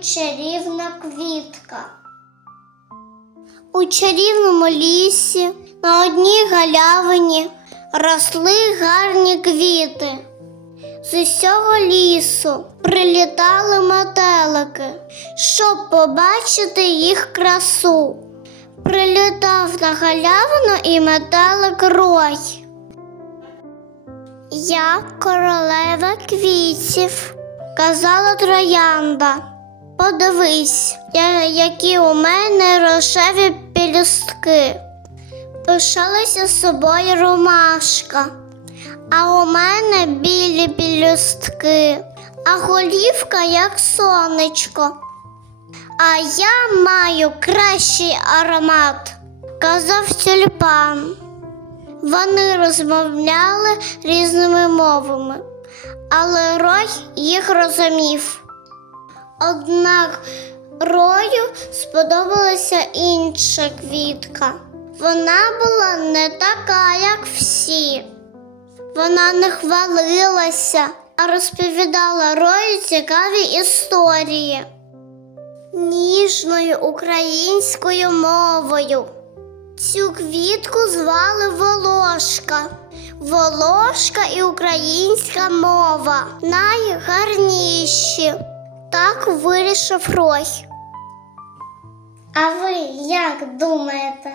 чарівна квітка. У чарівному лісі на одній галявині росли гарні квіти. З усього лісу прилітали метелики, щоб побачити їх красу. Прилітав на галявину і метелик рой. Я королева квітів, казала троянда. Подивись, які у мене рожеві пелюстки. Пишалася з собою ромашка, а у мене білі пелюстки, а голівка як сонечко. А я маю кращий аромат, казав тюльпан. Вони розмовляли різними мовами, але Рой їх розумів. Однак Рою сподобалася інша квітка. Вона була не така, як всі. Вона не хвалилася, а розповідала Рою цікаві історії ніжною українською мовою. Цю квітку звали Волошка. Волошка і українська мова найгарніші. Так вирішив Рой. А ви як думаєте?